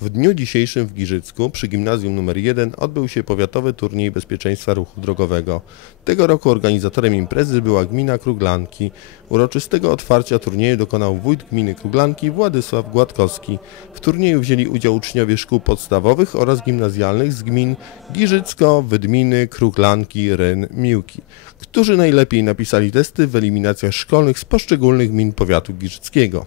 W dniu dzisiejszym w Giżycku przy gimnazjum nr 1 odbył się powiatowy turniej bezpieczeństwa ruchu drogowego. Tego roku organizatorem imprezy była gmina Kruglanki. Uroczystego otwarcia turnieju dokonał wójt gminy Kruglanki Władysław Gładkowski. W turnieju wzięli udział uczniowie szkół podstawowych oraz gimnazjalnych z gmin Giżycko, Wydminy, Kruglanki, Ryn, Miłki, którzy najlepiej napisali testy w eliminacjach szkolnych z poszczególnych gmin powiatu giżyckiego.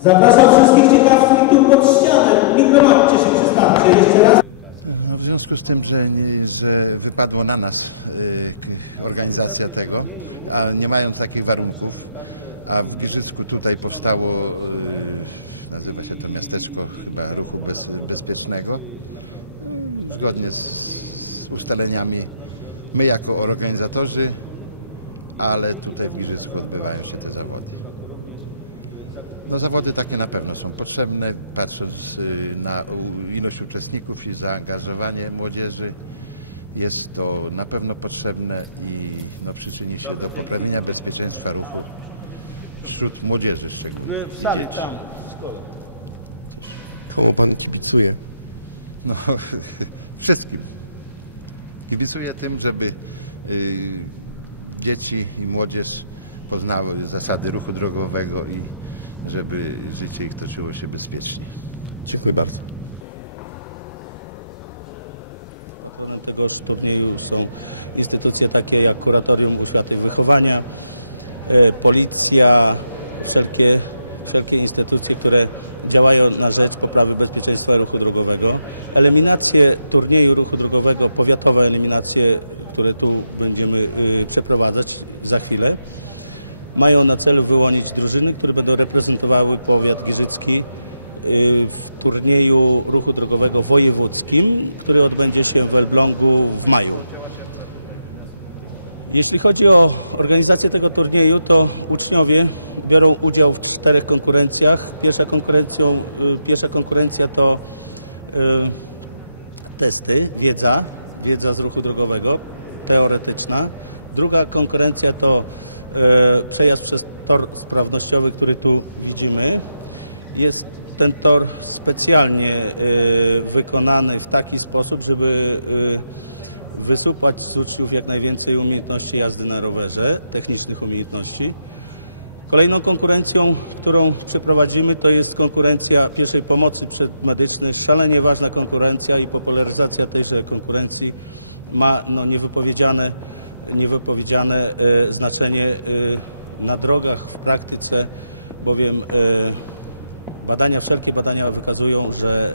Zapraszam wszystkich ciekawskich tu pod ścianę. Mikromatcie się przystawcie jeszcze raz. No, w związku z tym, że, nie, że wypadło na nas y, organizacja tego, a nie mając takich warunków, a w Giżycku tutaj powstało, y, nazywa się to miasteczko chyba ruchu bez, bezpiecznego, zgodnie z ustaleniami my jako organizatorzy, ale tutaj w Giżycku odbywają się te zawody. No zawody takie na pewno są potrzebne, patrząc y, na ilość uczestników i zaangażowanie młodzieży. Jest to na pewno potrzebne i no, przyczyni się do poprawienia bezpieczeństwa ruchu wśród młodzieży szczególnie. W sali tam. Komu pan kibicuje? No, wszystkim. Kibicuję tym, żeby y, dzieci i młodzież poznały zasady ruchu drogowego i żeby życie ich toczyło się bezpiecznie. Dziękuję bardzo. Tego turnieju są instytucje takie jak Kuratorium i Wychowania, e, Policja, wszelkie, wszelkie instytucje, które działają na rzecz poprawy bezpieczeństwa ruchu drogowego. Eliminacje turnieju ruchu drogowego, powiatowe eliminacje, które tu będziemy y, przeprowadzać za chwilę, mają na celu wyłonić drużyny, które będą reprezentowały powiat giżycki y, w turnieju ruchu drogowego wojewódzkim, który odbędzie się w Elblągu w maju. Jeśli chodzi o organizację tego turnieju, to uczniowie biorą udział w czterech konkurencjach. Pierwsza, konkurencją, y, pierwsza konkurencja to y, testy, wiedza, wiedza z ruchu drogowego, teoretyczna. Druga konkurencja to przejazd przez tor sprawnościowy, który tu widzimy. Jest ten tor specjalnie e, wykonany w taki sposób, żeby e, wysupać z uczniów jak najwięcej umiejętności jazdy na rowerze, technicznych umiejętności. Kolejną konkurencją, którą przeprowadzimy, to jest konkurencja pierwszej pomocy przedmedycznej. Szalenie ważna konkurencja i popularyzacja tejże konkurencji ma no, niewypowiedziane, niewypowiedziane e, znaczenie e, na drogach w praktyce, bowiem e, badania, wszelkie badania wykazują, że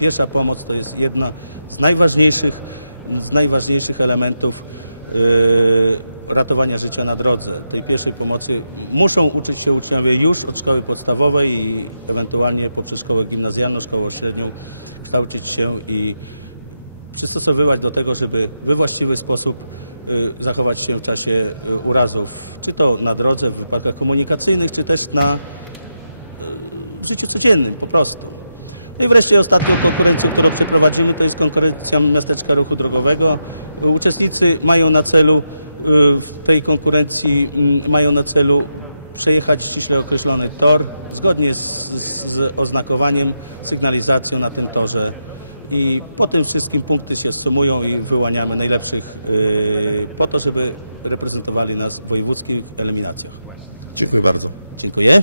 pierwsza pomoc to jest jedna z najważniejszych, z najważniejszych elementów ratowania życia na drodze. Tej pierwszej pomocy muszą uczyć się uczniowie już od szkoły podstawowej i ewentualnie poprzez szkołę gimnazjalną, szkołę średnią kształcić się i przystosowywać do tego, żeby we właściwy sposób zachować się w czasie y, urazów, czy to na drodze, w wypadkach komunikacyjnych, czy też na w życiu codziennym po prostu. No i wreszcie ostatnią konkurencją, którą przeprowadzimy, to jest konkurencja miasteczka ruchu drogowego. Uczestnicy mają na celu y, w tej konkurencji mm, mają na celu przejechać ściśle określony tor zgodnie z, z, oznakowaniem, sygnalizacją na tym torze. I po tym wszystkim punkty się sumują i wyłaniamy najlepszych y, po to, żeby reprezentowali nas w wojewódzkich eliminacjach. Dziękuję bardzo. Dziękuję.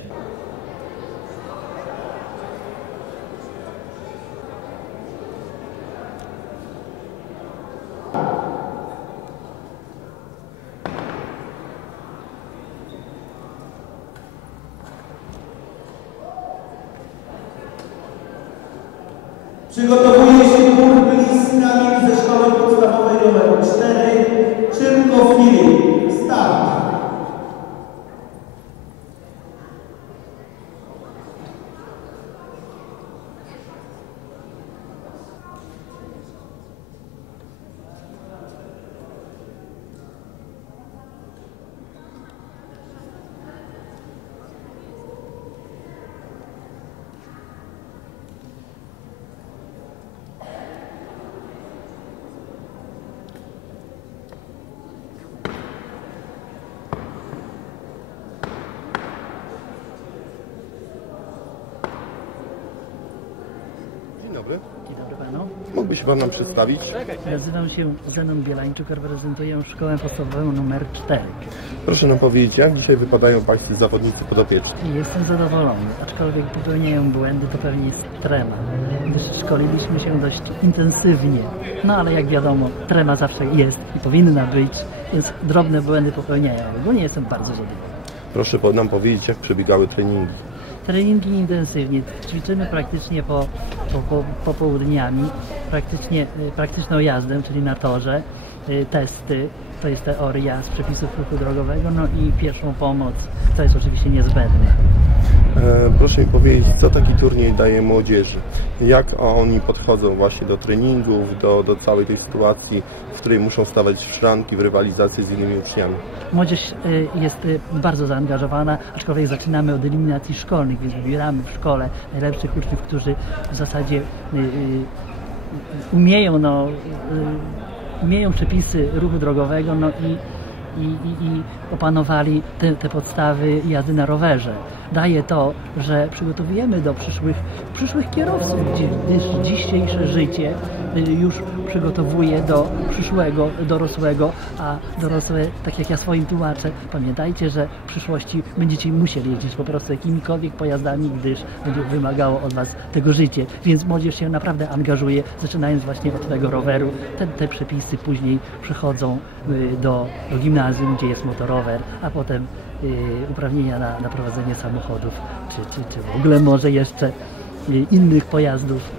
Przygotowuje się burmistrz ze szkoły podstawowej nr 4. Szybko Mógłby się Pan nam przedstawić? Nazywam się Zenon Bielańczuk, reprezentuję szkołę podstawową numer 4 Proszę nam powiedzieć, jak dzisiaj wypadają Pańscy zawodnicy podopieczni? jestem zadowolony, aczkolwiek popełniają błędy, to pewnie jest trema, gdyż szkoliliśmy się dość intensywnie, no ale jak wiadomo, trema zawsze jest i powinna być, więc drobne błędy popełniają, ogólnie jestem bardzo zadowolony. Proszę nam powiedzieć, jak przebiegały treningi. Treningi intensywnie, ćwiczymy praktycznie po, po, po, popołudniami, praktycznie, y, praktyczną jazdę, czyli na torze, y, testy, to jest teoria z przepisów ruchu drogowego, no i pierwszą pomoc, to jest oczywiście niezbędne. E, proszę mi powiedzieć, co taki turniej daje młodzieży? Jak oni podchodzą właśnie do treningów, do, do całej tej sytuacji, w której muszą stawać w szranki, w rywalizację z innymi uczniami? Młodzież y, jest y, bardzo zaangażowana, aczkolwiek zaczynamy od eliminacji szkolnych, więc wybieramy w szkole najlepszych uczniów, którzy w zasadzie umieją, no, umieją przepisy ruchu drogowego no i, i, i, i opanowali te, te podstawy jazdy na rowerze. Daje to, że przygotowujemy do przyszłych, przyszłych kierowców, gdyż dzisiejsze życie y, już przygotowuje do przyszłego dorosłego, a dorosłe, tak jak ja swoim tłumaczę, pamiętajcie, że w przyszłości będziecie musieli jeździć po prostu jakimikolwiek pojazdami, gdyż będzie wymagało od Was tego życie, więc młodzież się naprawdę angażuje, zaczynając właśnie od tego roweru. Te, te przepisy później przechodzą y, do, do gimnazjum, gdzie jest motorower, a potem y, uprawnienia na, na prowadzenie samochodów, czy, czy, czy w ogóle może jeszcze y, innych pojazdów.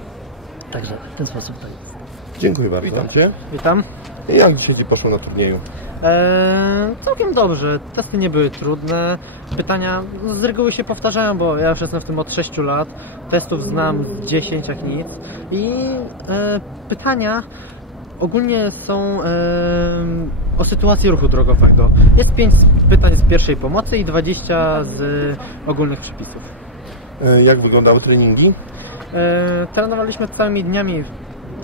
Także w ten sposób to jest. Dziękuję bardzo. Witam Cię. Witam. Jak dzisiaj Ci poszło na turnieju? Eee, całkiem dobrze. Testy nie były trudne. Pytania no, z reguły się powtarzają, bo ja już jestem w tym od 6 lat. Testów znam z 10 jak nic. I e, pytania ogólnie są e, o sytuacji ruchu drogowego. Jest 5 pytań z pierwszej pomocy i 20 z ogólnych przepisów. E, Jak wyglądały treningi? E, trenowaliśmy całymi dniami.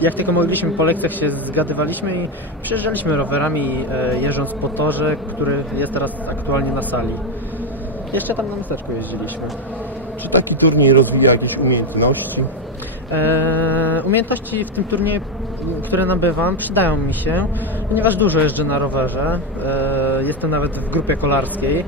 Jak tylko mogliśmy po lekcjach się zgadywaliśmy i przyjeżdżaliśmy rowerami, e, jeżdżąc po torze, który jest teraz aktualnie na sali. Jeszcze tam na miseczku jeździliśmy. Czy taki turniej rozwija jakieś umiejętności? E, umiejętności w tym turnieju, które nabywam, przydają mi się, ponieważ dużo jeżdżę na rowerze. E, jestem nawet w grupie kolarskiej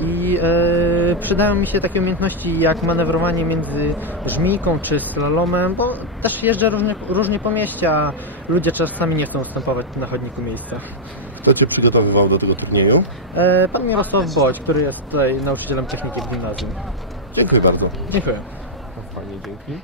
i e, przydają mi się takie umiejętności jak manewrowanie między żmijką czy slalomem, bo też jeżdżę różnie, różnie po mieście, a ludzie czasami nie chcą ustępować na chodniku miejsca. Kto Cię przygotowywał do tego turnieju? E, pan Mirosław Boć, który jest tutaj nauczycielem techniki w gimnazjum. Dziękuję bardzo. Dziękuję. Fajnie, dzięki.